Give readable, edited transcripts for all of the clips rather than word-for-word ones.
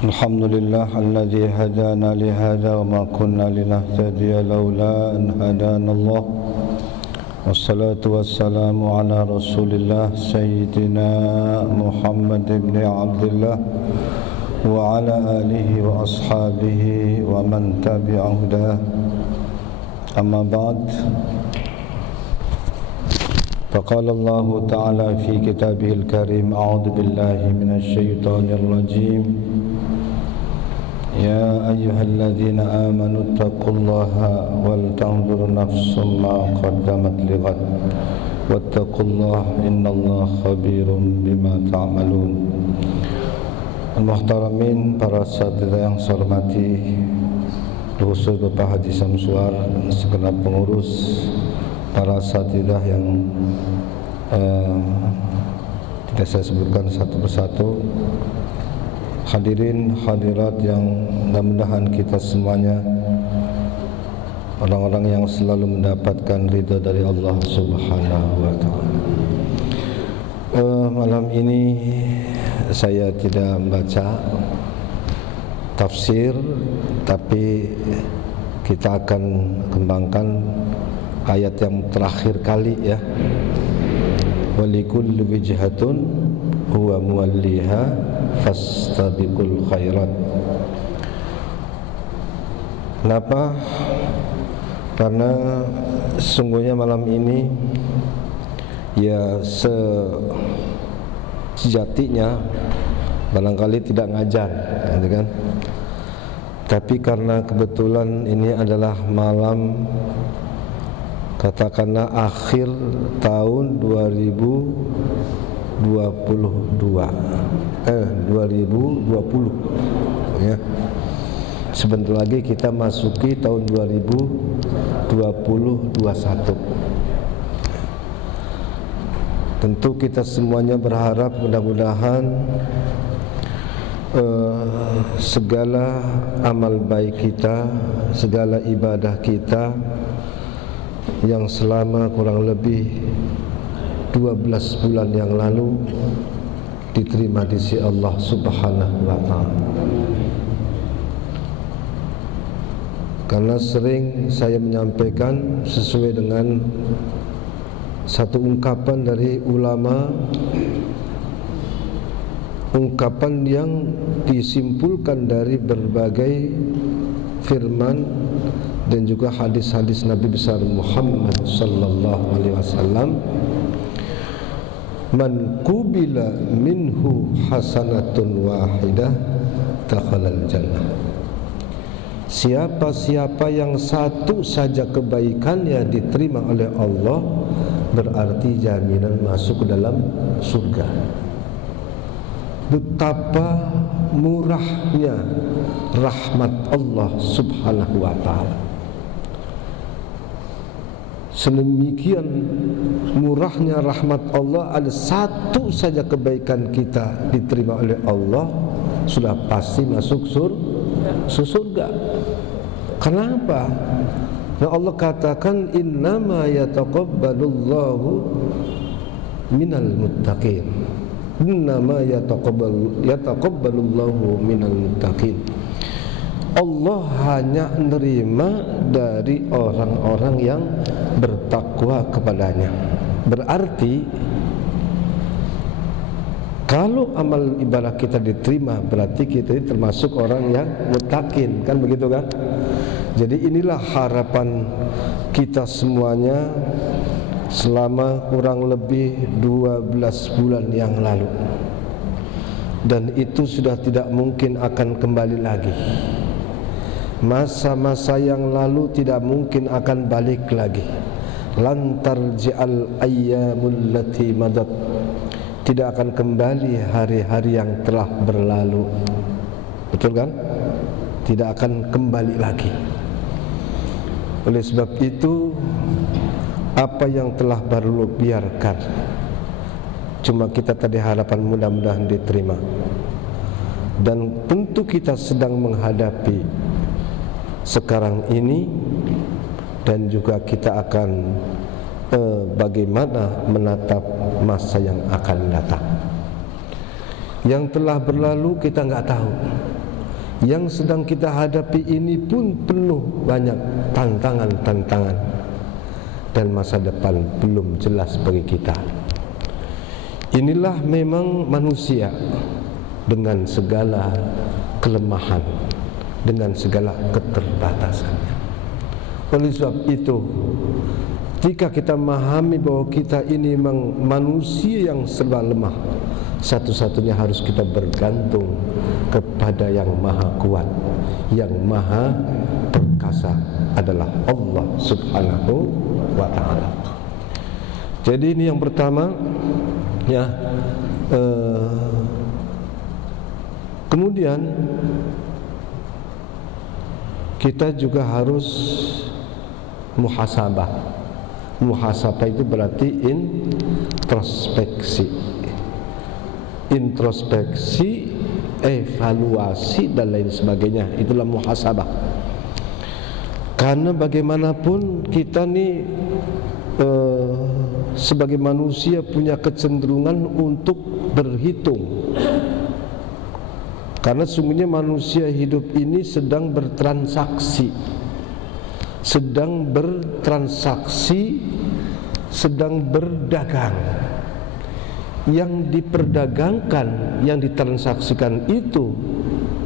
Alhamdulillah alladzi hadana li hadza wa ma kunna linahtadiya laula an hadana Allah. Wassalatu wassalamu ala Rasulillah Sayyidina Muhammad ibn Abdullah wa ala alihi wa ashabihi wa man tabi'ahu hudah. Amma ba'd. Faqala Allah Ta'ala fi kitabihil karim, a'udzu billahi minasy syaithanir rajim. Ya ayyuhalladzina amanu taqullaha wal tanzur nafsum ma qaddamat lighad wattaqullaha innallaha khabirum bima ta'malun. Al-muhtaramin, para satidha yang saya hormati, khusus Bapak Haji Samsuar dan segenap pengurus, para satidha yang tidak saya sebutkan satu persatu, hadirin hadirat yang mudah-mudahan kita semuanya orang-orang yang selalu mendapatkan ridha dari Allah Subhanahu wa Ta'ala. Malam ini saya tidak membaca tafsir, tapi kita akan kembangkan ayat yang terakhir kali, ya. Walikulli wijhatun huwa muwalliha fastabiqul khairat. Kenapa? Karena sesungguhnya malam ini ya sejatinya barangkali tidak ngajar, gitu kan? Tapi karena kebetulan ini adalah malam, katakanlah akhir tahun 2020, ya. Sebentar lagi kita masuki tahun 2021. Tentu kita semuanya berharap mudah-mudahan segala amal baik kita, segala ibadah kita yang selama kurang lebih 12 bulan yang lalu diterima di sisi Allah Subhanahu wa Ta'ala. Karena sering saya menyampaikan sesuai dengan satu ungkapan dari ulama, ungkapan yang disimpulkan dari berbagai firman dan juga hadis-hadis Nabi besar Muhammad sallallahu alaihi wasallam. Man qubila minhu hasanatun wahidah dakhalal jannah. Siapa-siapa yang satu saja kebaikannya diterima oleh Allah, berarti jaminan masuk ke dalam surga. Betapa murahnya rahmat Allah Subhanahu wa Ta'ala. Sedemikian murahnya rahmat Allah, ada satu saja kebaikan kita diterima oleh Allah, sudah pasti masuk surga. Kenapa? Nah, Allah katakan innama yataqabbalullahu minal muttaqin. Innama yataqabbalullahu minal muttaqin. Allah hanya menerima dari orang-orang yang bertakwa kepadanya. Berarti kalau amal ibadah kita diterima, berarti kita ini termasuk orang yang muttaqin, kan begitu kan? Jadi inilah harapan kita semuanya selama kurang lebih 12 bulan yang lalu. Dan itu sudah tidak mungkin akan kembali lagi. Masa-masa yang lalu tidak mungkin akan balik lagi. Lan tarji'al ayyamul lati madat. Tidak akan kembali hari-hari yang telah berlalu. Betul kan? Tidak akan kembali lagi. Oleh sebab itu, apa yang telah berlalu biarkan. Cuma kita tadi harapan mudah-mudahan diterima. Dan tentu kita sedang menghadapi sekarang ini, dan juga kita akan bagaimana menatap masa yang akan datang. Yang telah berlalu kita nggak tahu. Yang sedang kita hadapi ini pun penuh banyak tantangan-tantangan, dan masa depan belum jelas bagi kita. Inilah memang manusia dengan segala kelemahan, dengan segala keterbatasannya. Oleh sebab itu, jika kita memahami bahwa kita ini memang manusia yang serba lemah, satu-satunya harus kita bergantung kepada yang maha kuat, yang maha perkasa, adalah Allah Subhanahu wa ta'ala. Jadi ini yang pertama, ya. Kemudian kita juga harus muhasabah. Muhasabah itu berarti introspeksi, evaluasi dan lain sebagainya. Itulah muhasabah. Karena bagaimanapun kita nih sebagai manusia punya kecenderungan untuk berhitung. Karena sungguhnya manusia hidup ini sedang bertransaksi, sedang berdagang. Yang diperdagangkan, yang ditransaksikan itu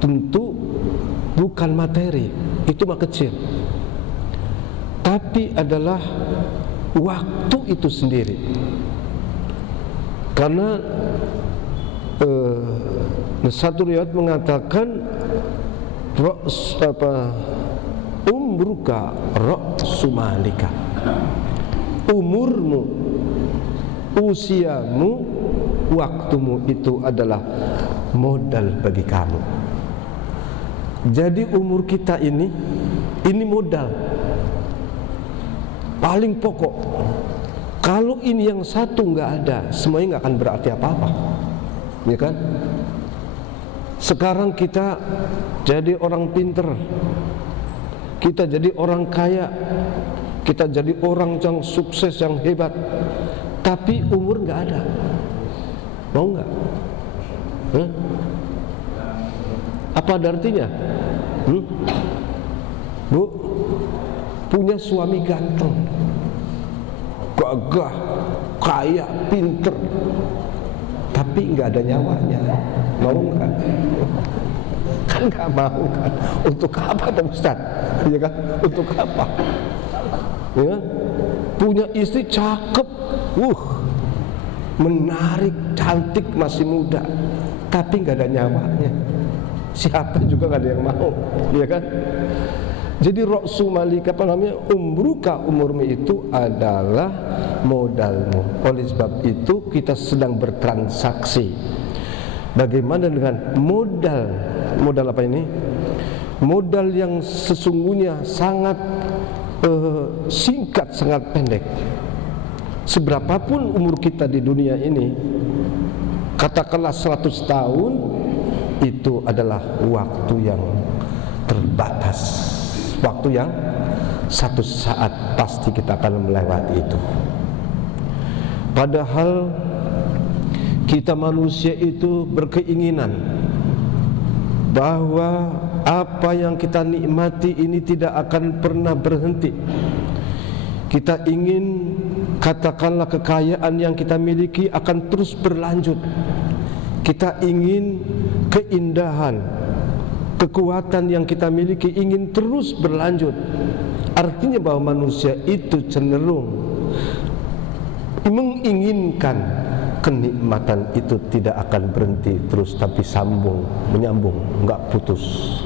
tentu bukan materi, itu mah kecil, tapi adalah waktu itu sendiri. Karena satu riwayat mengatakan umruka ra'su malika, umurmu, usiamu, waktumu itu adalah modal bagi kamu. Jadi umur kita ini modal paling pokok. Kalau ini yang satu nggak ada, semuanya nggak akan berarti apa-apa, ya kan? Sekarang kita jadi orang pinter, kita jadi orang kaya, kita jadi orang yang sukses, yang hebat, tapi umur nggak ada. Mau nggak? Apa ada artinya? Bu, punya suami ganteng, gagah, kaya, pinter, tapi nggak ada nyawanya. Mau nggak? Kan nggak mau kan? Untuk apa dong Ustaz? Ya kan? Untuk apa? Ya? Punya istri cakep, menarik, cantik, masih muda, tapi nggak ada nyawanya. Siapa juga nggak ada yang mau, ya kan? Jadi ra'su malika, umurmu itu adalah modalmu. Oleh sebab itu kita sedang bertransaksi. Bagaimana dengan modal apa ini? Modal yang sesungguhnya sangat singkat, sangat pendek. Seberapapun umur kita di dunia ini, katakanlah 100 tahun, itu adalah waktu yang terbatas, waktu yang satu saat pasti kita akan melewati itu. Padahal kita manusia itu berkeinginan bahwa apa yang kita nikmati ini tidak akan pernah berhenti. Kita ingin, katakanlah, kekayaan yang kita miliki akan terus berlanjut. Kita ingin keindahan, kekuatan yang kita miliki ingin terus berlanjut. Artinya bahwa manusia itu cenderung menginginkan kenikmatan itu tidak akan berhenti terus, tapi menyambung, enggak putus.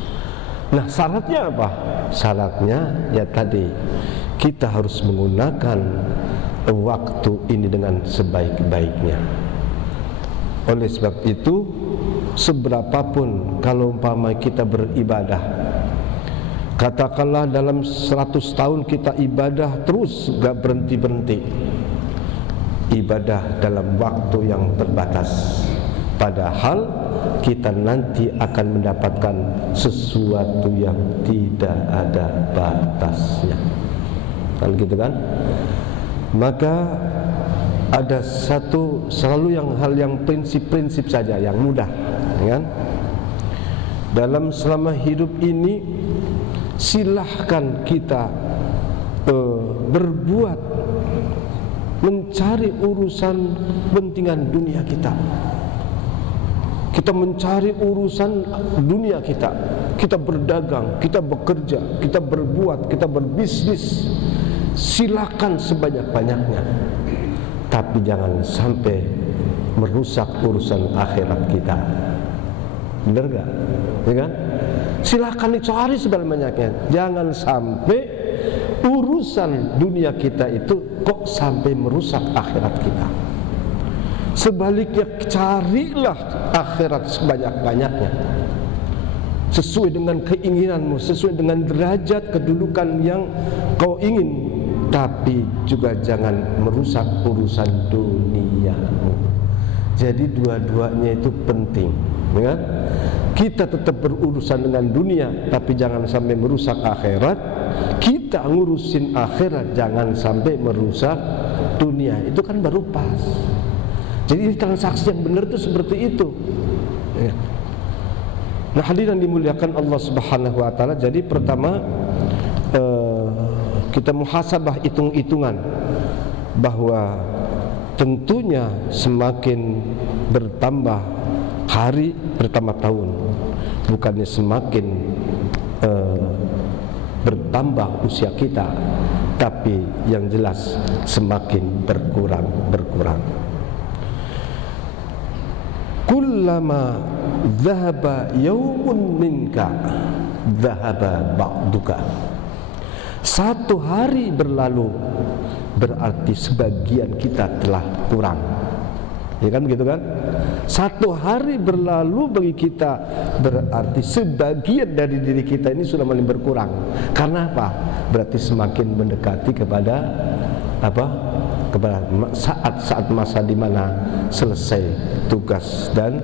Nah, syaratnya apa? Syaratnya ya tadi, kita harus menggunakan waktu ini dengan sebaik-baiknya. Oleh sebab itu, seberapapun kalau umpama kita beribadah, katakanlah dalam 100 tahun kita ibadah terus, enggak berhenti-berhenti, ibadah dalam waktu yang terbatas, padahal kita nanti akan mendapatkan sesuatu yang tidak ada batasnya. Kan gitu kan? Maka ada satu hal yang prinsip-prinsip saja, yang mudah, kan? selama hidup ini silahkan kita berbuat, mencari urusan kepentingan dunia kita. Kita mencari urusan dunia kita. Kita berdagang, kita bekerja, kita berbuat, kita berbisnis. Silakan sebanyak-banyaknya. Tapi jangan sampai merusak urusan akhirat kita. Benar gak? Ya kan? Silakan dicari sebanyak-banyaknya. Jangan sampai urusan dunia kita itu kok sampai merusak akhirat kita. Sebaliknya carilah akhirat sebanyak-banyaknya, sesuai dengan keinginanmu, sesuai dengan derajat kedudukan yang kau ingin. Tapi juga jangan merusak urusan duniamu. Jadi dua-duanya itu penting, ya kan? Kita tetap berurusan dengan dunia, tapi jangan sampai merusak akhirat. Kita ngurusin akhirat, jangan sampai merusak dunia. Itu kan baru pas. Jadi transaksi yang benar itu seperti itu. Ya. Nah, hadirin yang dimuliakan Allah Subhanahu wa taala, jadi pertama kita muhasabah, hitung-hitungan bahwa tentunya semakin bertambah hari bertambah tahun, bukannya semakin bertambah usia kita, tapi yang jelas semakin berkurang. Kullama dhahaba yaumun minka dhahaba ba'duka. Satu hari berlalu berarti sebagian kita telah kurang. Ya kan begitu kan? Satu hari berlalu bagi kita berarti sebagian dari diri kita ini sudah mulai berkurang. Karena apa? Berarti semakin mendekati kepada apa? Kepada saat masa di mana selesai tugas dan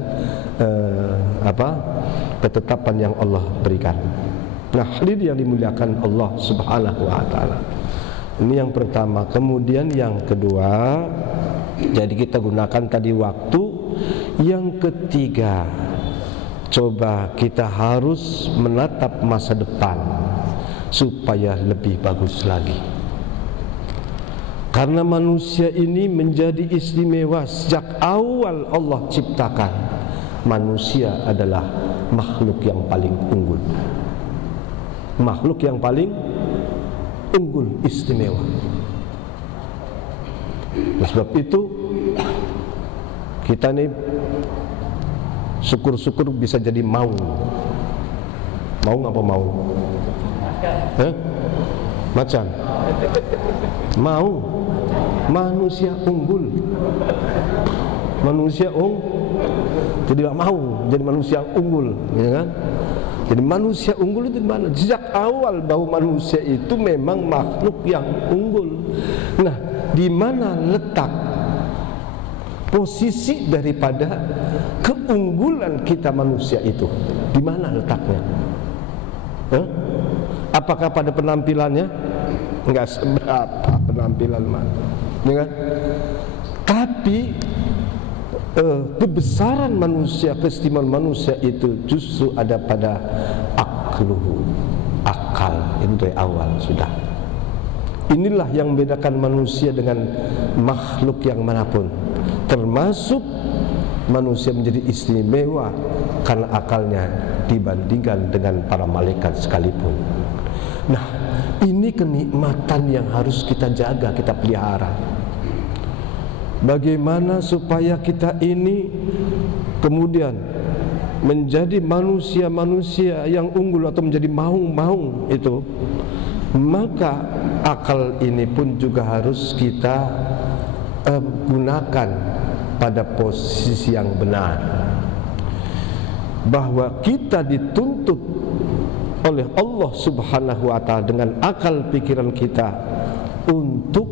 ketetapan yang Allah berikan. Nah, hadirin yang dimuliakan Allah Subhanahu wa taala. Ini yang pertama. Kemudian yang kedua, jadi kita gunakan tadi waktu. Yang ketiga, coba kita harus menatap masa depan supaya lebih bagus lagi. Karena manusia ini menjadi istimewa sejak awal Allah ciptakan. Manusia adalah makhluk yang paling unggul. Makhluk yang paling unggul, istimewa. Oleh sebab itu kita ini syukur-syukur bisa jadi maung. Maung apa maung? Macan. Maung. Manusia unggul. Manusia jadi maung, jadi manusia unggul, ya kan? Jadi manusia unggul itu di mana? Sejak awal bahwa manusia itu memang makhluk yang unggul. Nah, di mana letak posisi daripada keunggulan kita manusia itu? Di mana letaknya? Apakah pada penampilannya? Enggak seberapa penampilan mana, ya kan? Tapi kebesaran manusia, keistimewaan manusia itu justru ada pada akluhu, akal. Itu dari awal sudah. Inilah yang membedakan manusia dengan makhluk yang manapun, termasuk manusia menjadi istimewa karena akalnya dibandingkan dengan para malaikat sekalipun. Nah, ini kenikmatan yang harus kita jaga, kita pelihara. Bagaimana supaya kita ini kemudian menjadi manusia-manusia yang unggul atau menjadi maung-maung itu, maka akal ini pun juga harus kita gunakan pada posisi yang benar. Bahwa kita dituntut oleh Allah Subhanahu wa ta'ala dengan akal pikiran kita untuk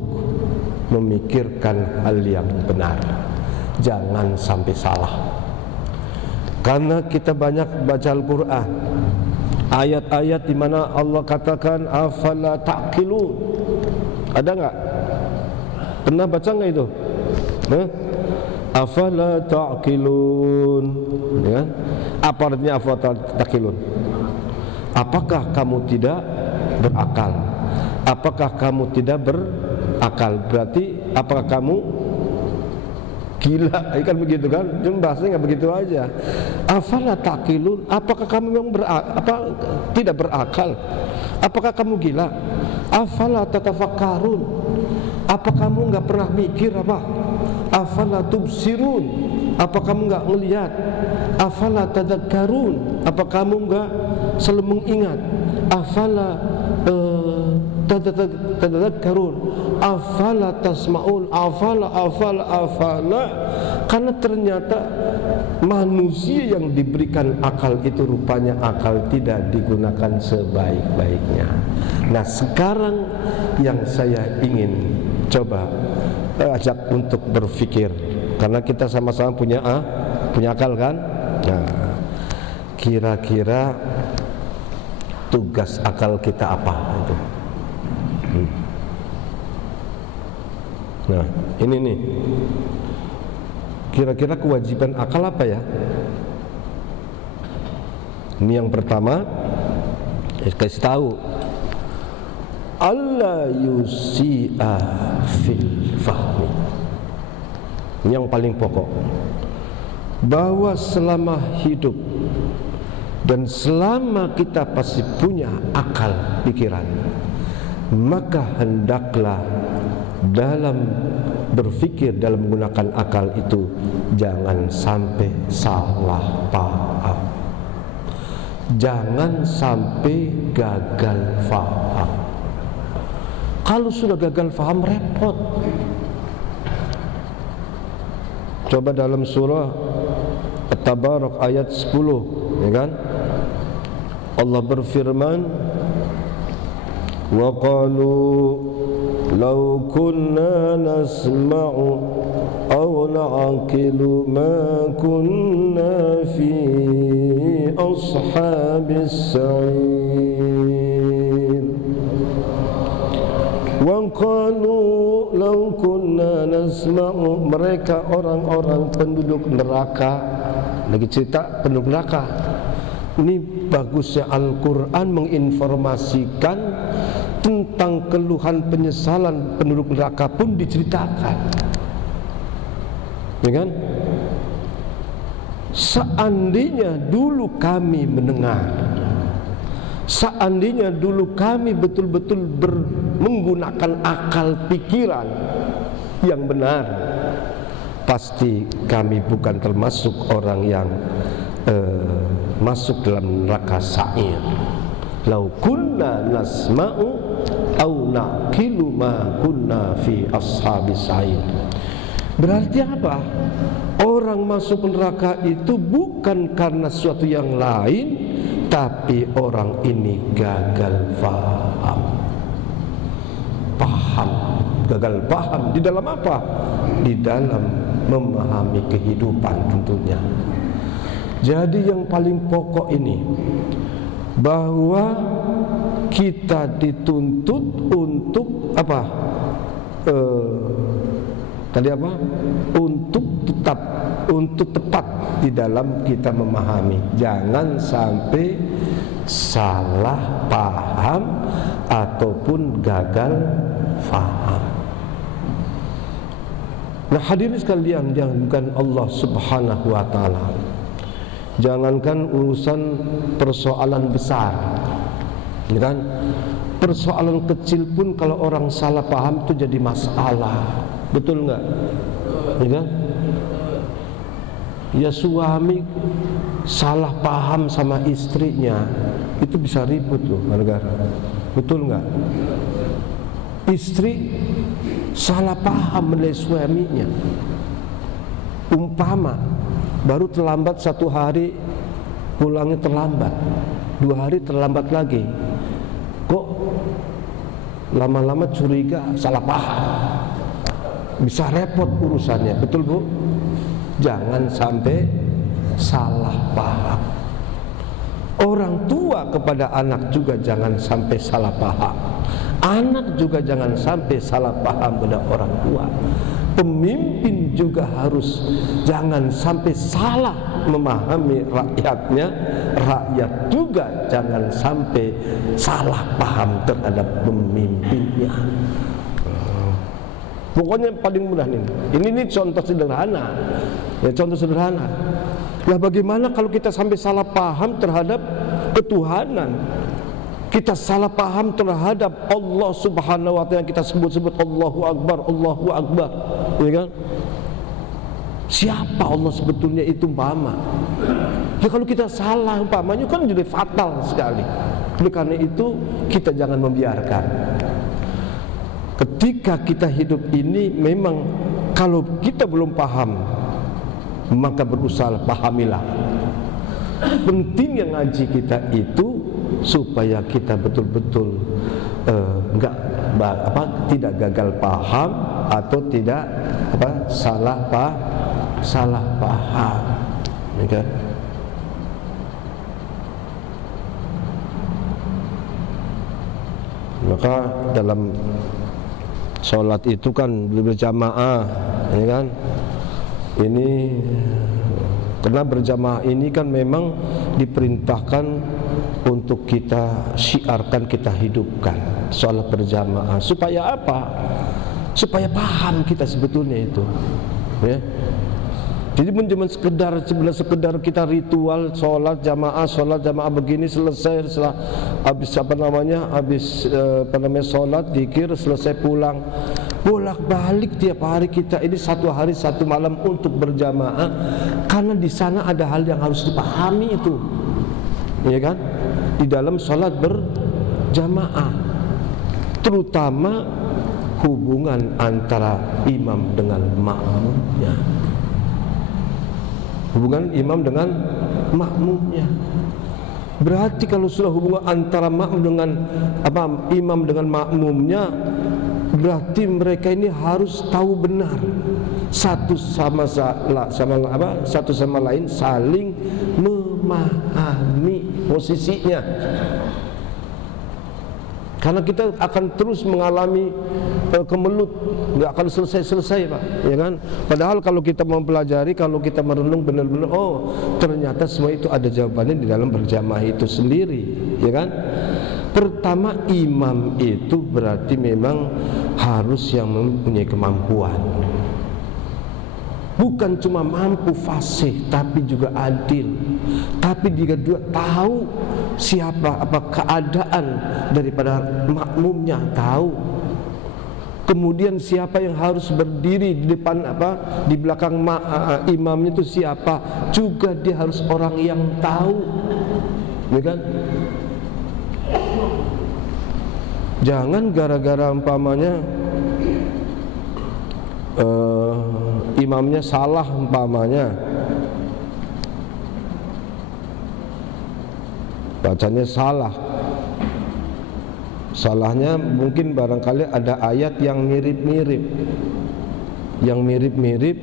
memikirkan hal yang benar, jangan sampai salah. Karena kita banyak baca Al-Quran, ayat-ayat di mana Allah katakan afala ta'qilun. Ada enggak? Pernah baca enggak itu? Afala ta'qilun, ya? Apa artinya afala taqilun? Apakah kamu tidak berakal? Apakah kamu tidak berakal? Berarti apakah kamu gila? Kan begitu kan? Cuma bahasanya nggak begitu aja. Afala taqilun? Apakah kamu memang tidak berakal? Apakah kamu gila? Afala tatafakkarun? Apa kamu nggak pernah mikir apa? Afala tubsirun? Apa kamu nggak ngelihat? Afala tadakkarun? Apa kamu nggak selalu mengingat? Afala tadakkarun? Afala tasmaun? Afala. Karena ternyata manusia yang diberikan akal itu rupanya akal tidak digunakan sebaik-baiknya. Nah, sekarang yang saya ingin coba ajak untuk berpikir, karena kita sama-sama punya akal kan? Nah, kira-kira tugas akal kita apa itu? Nah, ini nih. Kira-kira kewajiban akal apa ya? Ini yang pertama, kasih tahu, alla yusi'a fil fahmi. Ini yang paling pokok, bahwa selama hidup dan selama kita pasti punya akal pikiran, maka hendaklah dalam berpikir, dalam menggunakan akal itu jangan sampai salah paham, jangan sampai gagal paham. Kalau sudah gagal paham repot. Coba dalam surah At-Tabarak ayat 10, ya kan? Allah berfirman, wa qalu law kunna nasma'u aw na'qilu ma kunna fi ashabis sa'ir. Wa qalu law kunna nasma'u, mereka orang-orang penduduk neraka, lagi cerita penduduk neraka. Ini bagusnya Al-Quran menginformasikan tentang keluhan penyesalan penduduk neraka pun diceritakan, ya kan? Seandainya dulu kami mendengar, seandainya dulu kami betul-betul menggunakan akal pikiran yang benar, pasti kami bukan termasuk orang yang masuk dalam neraka sa'ir. Lau kunna nasma'u au naqilu ma kunna fi ashabis sa'ir. Berarti apa? Orang masuk neraka itu bukan karena sesuatu yang lain, tapi orang ini gagal paham. Gagal paham di dalam apa? Di dalam memahami kehidupan tentunya. Jadi yang paling pokok ini, bahwa kita dituntut untuk apa? Untuk tepat di dalam kita memahami. Jangan sampai salah paham ataupun gagal faham. Nah, hadirin sekalian, jangankan Allah Subhanahu wa taala, jangankan urusan persoalan besar, ya kan? Persoalan kecil pun kalau orang salah paham itu jadi masalah, betul nggak? Ya kan? Ya, suami salah paham sama istrinya itu bisa ribut loh gara-gara, betul nggak? Istri salah paham menilai suaminya, umpama baru terlambat 1 hari, pulangnya terlambat, 2 hari terlambat lagi, kok lama-lama curiga salah paham, bisa repot urusannya, betul Bu? Jangan sampai salah paham. Orang tua kepada anak juga jangan sampai salah paham. Anak juga jangan sampai salah paham pada orang tua. Pemimpin juga harus jangan sampai salah memahami rakyatnya, rakyat juga jangan sampai salah paham terhadap pemimpinnya. Pokoknya paling mudah nih. Ini contoh sederhana. Ya, contoh sederhana. Lah bagaimana kalau kita sampai salah paham terhadap ketuhanan? Kita salah paham terhadap Allah Subhanahu wa taala yang kita sebut-sebut Allahu Akbar, Allahu Akbar, ya kan? Siapa Allah sebetulnya itu umpama? Ya kalau kita salah umpamanya kan jadi fatal sekali. Oleh karena itu kita jangan membiarkan. Ketika kita hidup ini memang kalau kita belum paham maka berusaha pahamilah. Pentingnya ngaji kita itu supaya kita betul-betul tidak gagal paham atau tidak salah paham, ya kan? Maka dalam sholat itu kan berjamaah, ya kan? Ini karena berjamaah ini kan memang diperintahkan untuk kita syiarkan, kita hidupkan sholat berjamaah. Supaya apa? Supaya paham kita sebetulnya itu, ya. Jadi cuma sekedar kita ritual sholat jamaah begini selesai, setelah habis sholat zikir selesai pulang. Bolak-balik tiap hari kita ini satu hari satu malam untuk berjamaah, karena di sana ada hal yang harus dipahami itu, ya kan? Di dalam sholat berjamaah, terutama hubungan antara imam dengan makmumnya, hubungan imam dengan makmumnya. Berarti kalau sudah hubungan antara imam dengan makmumnya, berarti mereka ini harus tahu benar satu sama lain, saling memahami posisinya. Karena kita akan terus mengalami kemelut, nggak akan selesai Pak, ya kan? Padahal kalau kita mempelajari, kalau kita merenung benar-benar, oh ternyata semua itu ada jawabannya di dalam berjamaah itu sendiri, ya kan? Pertama, imam itu berarti memang harus yang mempunyai kemampuan. Bukan cuma mampu fasih, tapi juga adil. Tapi dia juga tahu siapa, apa keadaan daripada makmumnya, tahu. Kemudian siapa yang harus berdiri di depan di belakang imamnya itu siapa, juga dia harus orang yang tahu, ya kan? Jangan gara-gara umpamanya imamnya salah umpamanya, bacanya salah. Salahnya mungkin barangkali ada ayat yang mirip-mirip,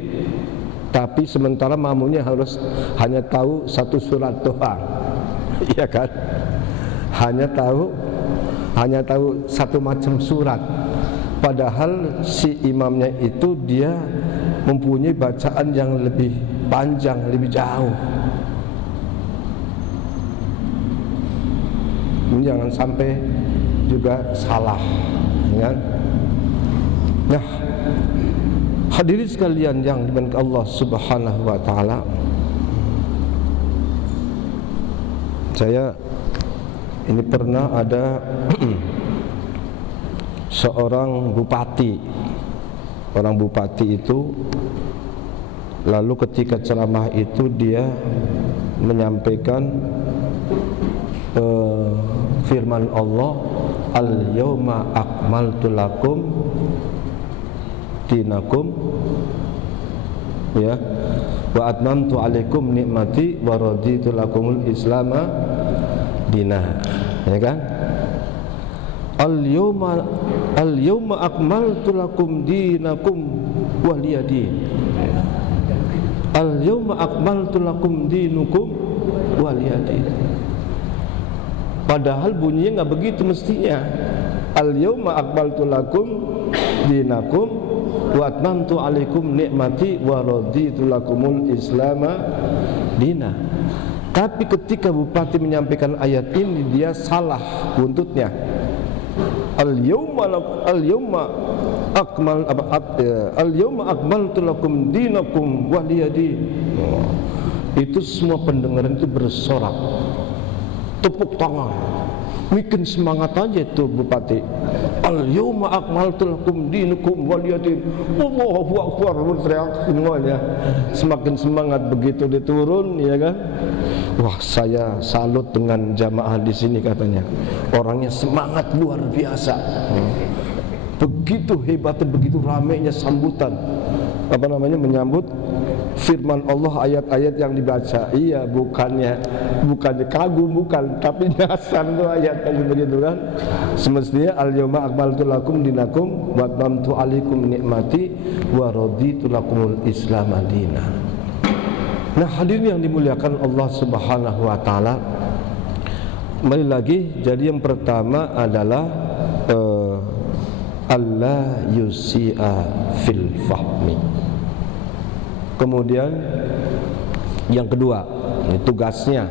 tapi sementara makmumnya harus hanya tahu satu surat doang, iya kan? Hanya tahu satu macam surat. Padahal si imamnya itu dia mempunyai bacaan yang lebih panjang, lebih jauh. Jangan sampai juga salah, ya. Nah, hadirin sekalian yang dimuliakan Allah Subhanahu wa taala, saya ini pernah ada seorang bupati. Orang bupati itu lalu ketika ceramah itu dia menyampaikan firman Allah, al-yauma akmaltu lakum dinakum, ya, wa atmamtu alaikum nikmati wa raditu lakumul islama dina, ya kan? Al-yawma akmaltu lakum dinakum waliyadin. Al-yawma akmaltu lakum dinukum waliyadin. Padahal bunyinya nggak begitu mestinya. Al-yawma akmaltu lakum dinakum wa atmamtu alaikum nikmati wa raditu lakumul islama dina. Tapi ketika bupati menyampaikan ayat ini, dia salah buntutnya. Al-yawma akmaltu lakum dinakum waliyadin. Itu semua pendengaran itu bersorak, tepuk tangan, bikin semangat aja itu bupati. Al-yawma akmaltu lakum dinakum waliyadin. Allahu akbar, berteriak semuanya. Semakin semangat begitu diturun, ya kan? Wah, saya salut dengan jamaah di sini katanya. Orangnya semangat luar biasa. Begitu hebatnya, begitu ramainya sambutan. Menyambut firman Allah, ayat-ayat yang dibaca. Iya, bukannya kagum, bukan, tapi nyasar itu ayat yang begitu kan. Semestinya al-yawma akmaltu lakum dinakum wa atmamtu alaikum nikmati wa raditu lakumul islam madina. Nah, hadirin yang dimuliakan Allah Subhanahu wa taala, kembali lagi, jadi yang pertama adalah Allah yusi'a fil fahmi. Kemudian yang kedua, ini tugasnya.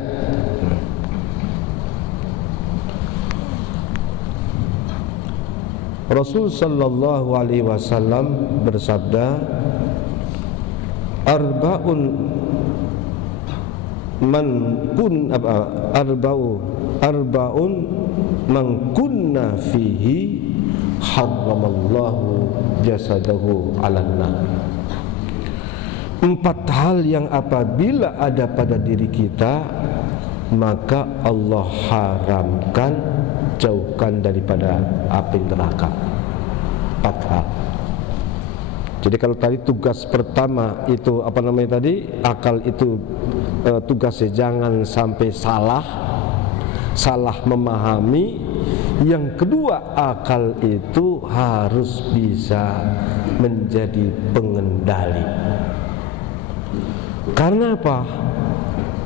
Rasul sallallahu alaihi wasallam bersabda, arba'un man kunna fihi harramallahu jasadahu 'alan nar. 4 hal yang apabila ada pada diri kita, maka Allah haramkan, jauhkan daripada api neraka. 4 hal. Jadi kalau tadi tugas pertama itu akal itu tugasnya jangan sampai salah memahami. Yang kedua, akal itu harus bisa menjadi pengendali. Karena apa?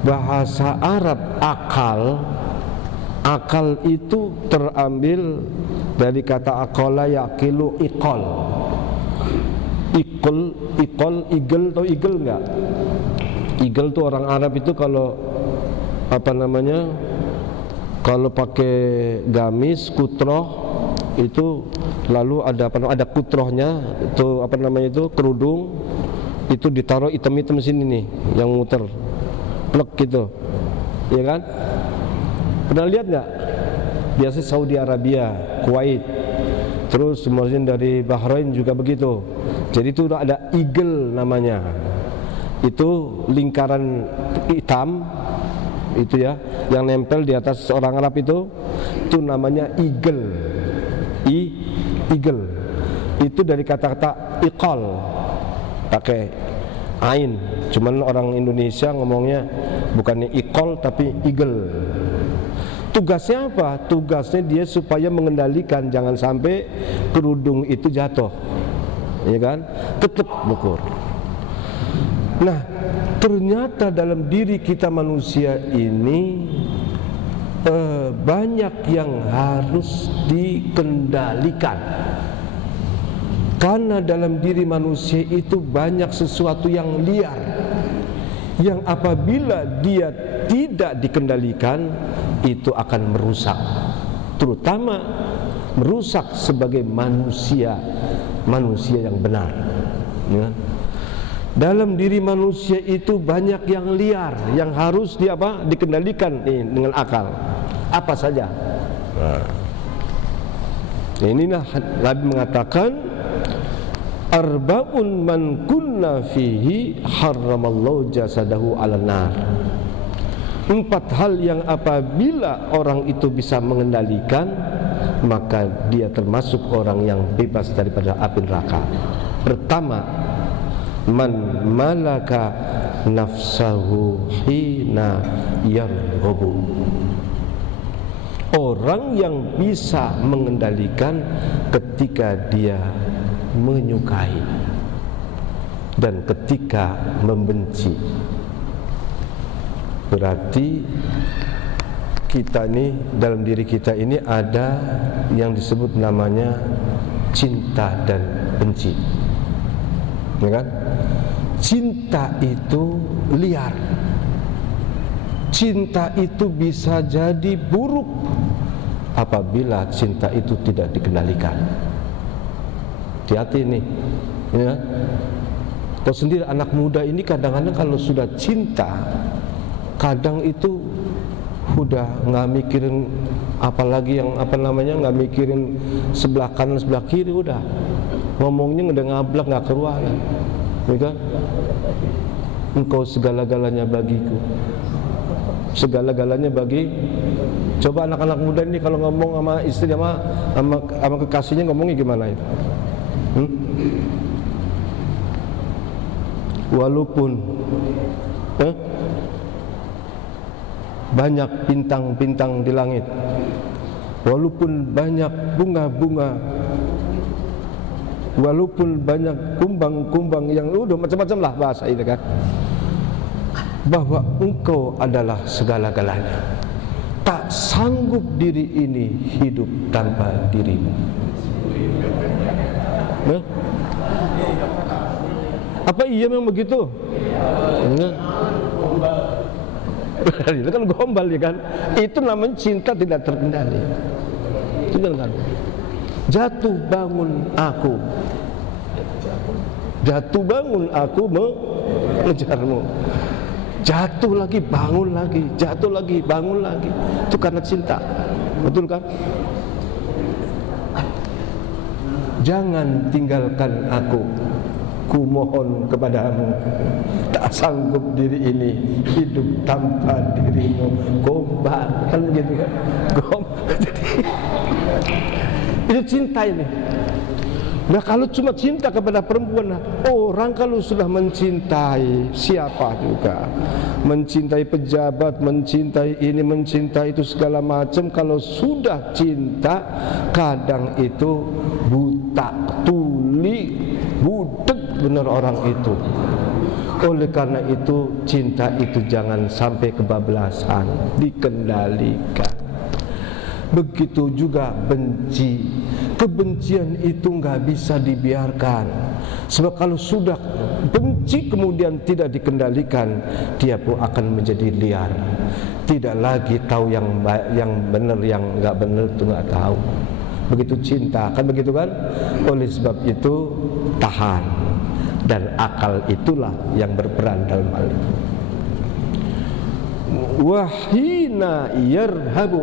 Bahasa Arab akal itu terambil dari kata aqala yaqilu iqal. Eagle atau eagle enggak? Eagle tuh orang Arab itu kalau kalau pakai gamis kutroh itu, lalu ada kutrohnya itu kerudung itu ditaruh item-item sini nih yang muter plek gitu, ya kan? Pernah lihat nggak? Biasa Saudi Arabia, Kuwait, terus kemudian dari Bahrain juga begitu. Jadi itu ada eagle namanya. Itu lingkaran hitam itu ya, yang nempel di atas orang Arab itu namanya eagle. Eagle. Itu dari kata-kata iqal, pakai ain. Cuman orang Indonesia ngomongnya bukannya iqal tapi eagle. Tugasnya apa? Tugasnya dia supaya mengendalikan jangan sampai kerudung itu jatuh, ya kan? Tetap ukur. Nah, ternyata dalam diri kita manusia ini banyak yang harus dikendalikan. Karena dalam diri manusia itu banyak sesuatu yang liar, yang apabila dia tidak dikendalikan itu akan merusak, terutama merusak sebagai manusia yang benar, ya. Dalam diri manusia itu banyak yang liar, yang harus dikendalikan dengan akal. Apa saja? Nah, inilah Nabi mengatakan, arba'un man kunna fihi harramallahu jasadahu 'alan nar. 4 hal yang apabila orang itu bisa mengendalikan, maka dia termasuk orang yang bebas daripada api neraka. Pertama, man malaka nafsahu hina yarghabu. Orang yang bisa mengendalikan ketika dia menyukai dan ketika membenci. Berarti kita ini, dalam diri kita ini ada yang disebut namanya cinta dan benci. ya kan? Cinta itu liar. Cinta itu bisa jadi buruk apabila cinta itu tidak dikendalikan. Hati-hati nih, ya. Tahu sendiri anak muda ini kadang-kadang kalau sudah cinta, kadang itu udah nggak mikirin apalagi yang nggak mikirin sebelah kanan sebelah kiri, udah ngomongnya udah ngablak nggak keluar, ya kan? Engkau segala-galanya bagiku, segala-galanya bagi. Coba anak-anak muda ini kalau ngomong sama istri sama kekasihnya ngomongnya gimana itu? Walaupun banyak bintang-bintang di langit, walaupun banyak bunga-bunga, walaupun banyak kumbang-kumbang yang udah macam-macam lah bahasa itu kan, bahwa engkau adalah segala-galanya, tak sanggup diri ini hidup tanpa dirimu. Apa iya memang begitu? Itu kan gombal, ya kan? Itu namanya cinta tidak terkendali. Itu kan? Jatuh bangun aku, jatuh bangun aku mengejarmu, jatuh lagi bangun lagi, jatuh lagi bangun lagi. Itu karena cinta, betul kan? Jangan tinggalkan aku, ku mohon kepadamu, tak sanggup diri ini hidup tanpa dirimu. Gombal kan begitu kan? Jadi itu cinta ini. Nah kalau cuma cinta kepada perempuan, orang kalau sudah mencintai siapa juga, mencintai pejabat, mencintai ini, mencintai itu segala macam, kalau sudah cinta kadang itu buta, tuli, budek benar orang itu. Oleh karena itu cinta itu jangan sampai kebablasan, dikendalikan. Begitu juga benci, kebencian itu nggak bisa dibiarkan. Sebab kalau sudah benci kemudian tidak dikendalikan, dia pun akan menjadi liar. Tidak lagi tahu yang benar, yang nggak benar itu nggak tahu. Begitu cinta, kan begitu kan? Oleh sebab itu tahan, dan akal itulah yang berperan dalam hal itu. Wahina yarhabu,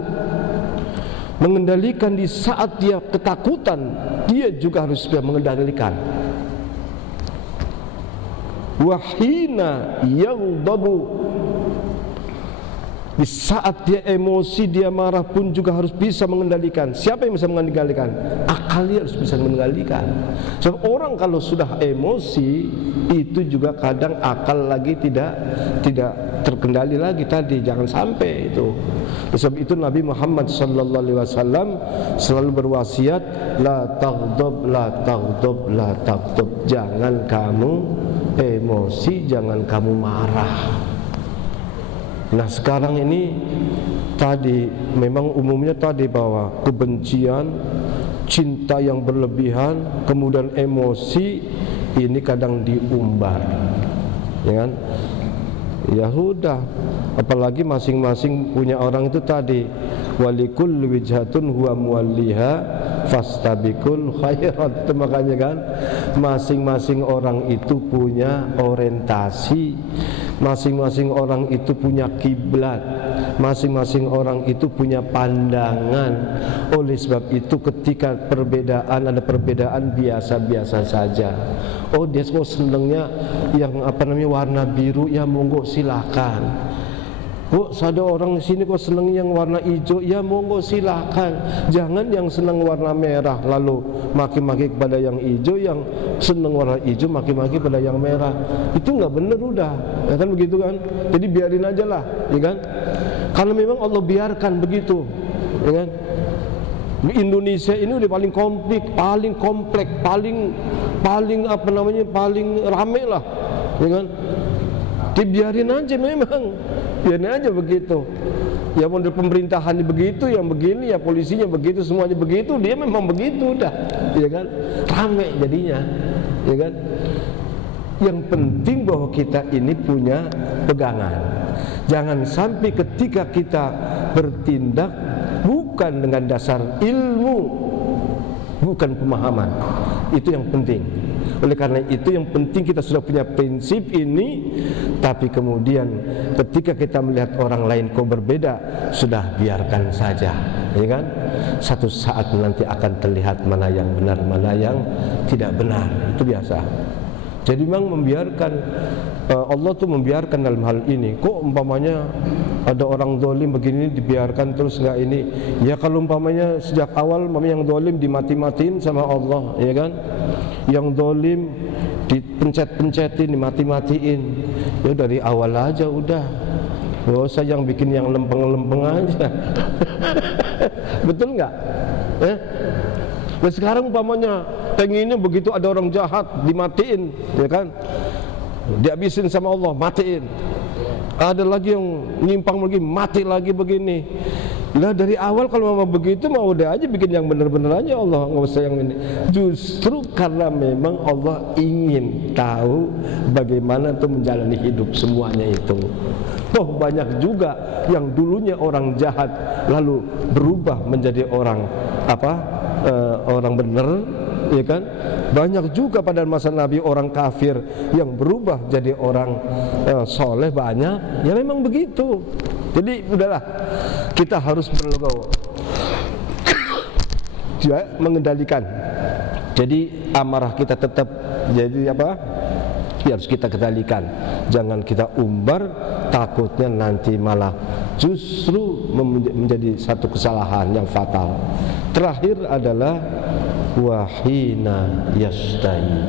mengendalikan di saat dia ketakutan, dia juga harus bisa mengendalikan. Wahina yaghdabu, di saat dia emosi, dia marah pun juga harus bisa mengendalikan. Siapa yang bisa mengendalikan? Akalnya harus bisa mengendalikan. Sebab orang kalau sudah emosi itu juga kadang akal lagi tidak terkendali lagi tadi, jangan sampai itu. Sebab itu Nabi Muhammad sallallahu alaihi wasallam selalu berwasiat, la taghdab, la taghdab, la taghdab. Jangan kamu emosi, jangan kamu marah. Nah sekarang ini tadi memang umumnya tadi bahwa kebencian, cinta yang berlebihan, kemudian emosi ini kadang diumbar, ya kan? Ya sudah, apalagi masing-masing punya orang itu tadi, walikul wijhatun huwa muwalliha fastabikul khairat. Itu makanya kan masing-masing orang itu punya orientasi, masing-masing orang itu punya kiblat, masing-masing orang itu punya pandangan. Oleh sebab itu ketika perbedaan, ada perbedaan biasa-biasa saja. Oh dia kok senangnya yang warna biru, ya monggo silakan. Kok ada orang di sini kok senang yang warna hijau, ya monggo silakan. Jangan yang senang warna merah lalu maki-maki kepada yang hijau, yang senang warna hijau maki-maki pada yang merah. Itu nggak benar udah, ya kan begitu kan? Jadi biarin aja lah, ya kan? Kalau memang Allah biarkan begitu, ya kan? Indonesia ini udah paling kompleks, paling paling rame lah, ya kan? Dibiarin aja memang, biarin aja begitu. Ya model pemerintahan begitu, yang begini, ya polisinya begitu, semuanya begitu, dia memang begitu udah, ya kan? Rame jadinya, ya kan? Yang penting bahwa kita ini punya pegangan. Jangan sampai ketika kita bertindak bukan dengan dasar ilmu, bukan pemahaman. Itu yang penting. Oleh karena itu yang penting kita sudah punya prinsip ini. Tapi kemudian ketika kita melihat orang lain kok berbeda, sudah biarkan saja, ya kan? Satu saat nanti akan terlihat mana yang benar, mana yang tidak benar. Itu biasa. Jadi memang membiarkan, Allah tuh membiarkan dalam hal ini. Kok umpamanya ada orang zalim begini dibiarkan terus enggak ini? Ya kalau umpamanya sejak awal yang zalim dimati-matiin sama Allah, ya kan? Yang zalim dipencet-pencetin, dimati-matiin. Ya dari awal aja udah. Gak usah yang bikin yang lempeng-lempeng aja. Betul enggak? Nah sekarang umpamanya pengennya begitu ada orang jahat dimatiin, ya kan? Dihabisin sama Allah, matiin. Ada lagi yang nyimpang lagi, mati lagi begini. Lah dari awal kalau memang begitu mau udah aja bikin yang benar-benar aja Allah, nggak usah yang ini. Justru karena memang Allah ingin tahu bagaimana tuh menjalani hidup semuanya itu. Toh banyak juga yang dulunya orang jahat lalu berubah menjadi orang orang benar, ya kan? Banyak juga pada masa Nabi orang kafir yang berubah jadi orang soleh banyak. Ya memang begitu. Jadi udahlah, kita harus berlegowo mengendalikan. Jadi amarah kita tetap jadi apa? Ya harus kita kendalikan. Jangan kita umbar, takutnya nanti malah justru menjadi satu kesalahan yang fatal. Terakhir adalah wahina yastai.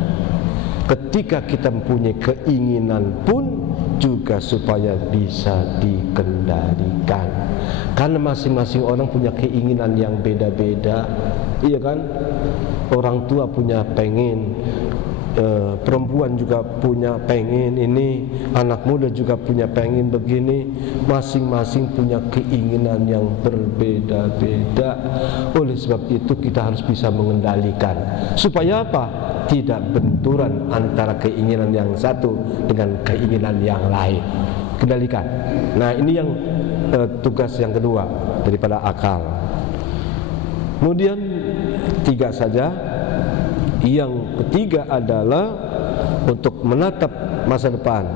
Ketika kita mempunyai keinginan pun juga supaya bisa dikendalikan. Karena masing-masing orang punya keinginan yang beda-beda, iya kan? Orang tua punya pengen, perempuan juga punya pengen ini, anak muda juga punya pengen begini. Masing-masing punya keinginan yang berbeda-beda. Oleh sebab itu kita harus bisa mengendalikan. Supaya apa? Tidak benturan antara keinginan yang satu dengan keinginan yang lain. Kendalikan. Nah ini yang tugas yang kedua daripada akal. Kemudian tiga saja. Yang ketiga adalah untuk menatap masa depan.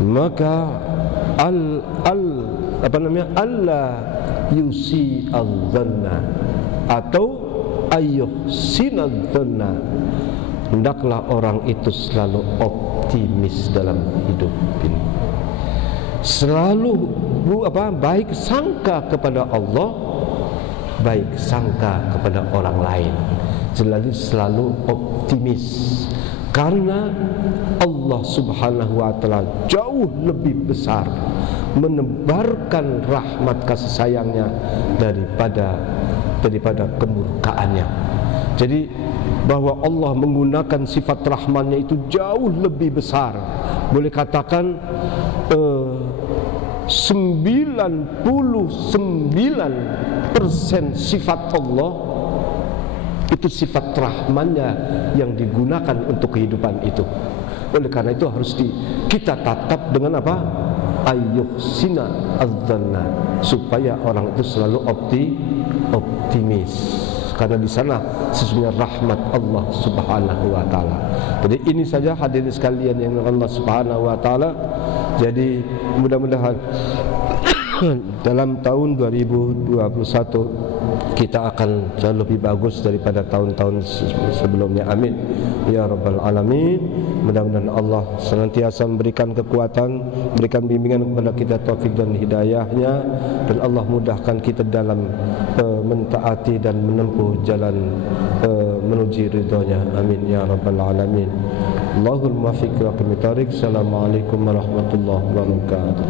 Maka Allah yusi al-dhanna atau ayyuhsinadz-dhanna. Hendaklah orang itu selalu optimis dalam hidup ini. Selalu baik sangka kepada Allah, baik sangka kepada orang lain. Selalu optimis. Karena Allah Subhanahu wa taala jauh lebih besar menebarkan rahmat kasih sayangnya daripada kemurkaannya. Jadi bahwa Allah menggunakan sifat rahmannya itu jauh lebih besar. Boleh katakan 99% sifat Allah itu sifat rahmannya yang digunakan untuk kehidupan itu. Oleh karena itu harus kita tatap dengan apa? Ayyuhsina adzanna, supaya orang itu selalu optimis. Karena di sana sesungguhnya rahmat Allah Subhanahu wa taala. Jadi ini saja hadirin sekalian yang Allah Subhanahu wa taala. Jadi mudah-mudahan dalam tahun 2021 kita akan jauh lebih bagus daripada tahun-tahun sebelumnya. Amin ya rabbal alamin. Mudah-mudahan Allah senantiasa memberikan kekuatan, memberikan bimbingan kepada kita, taufik dan hidayahnya, dan Allah mudahkan kita dalam mentaati dan menempuh jalan menuju ridhonya. Amin ya rabbal alamin. Allahul muwaffiq wa aqim thariq. Assalamualaikum warahmatullahi wabarakatuh.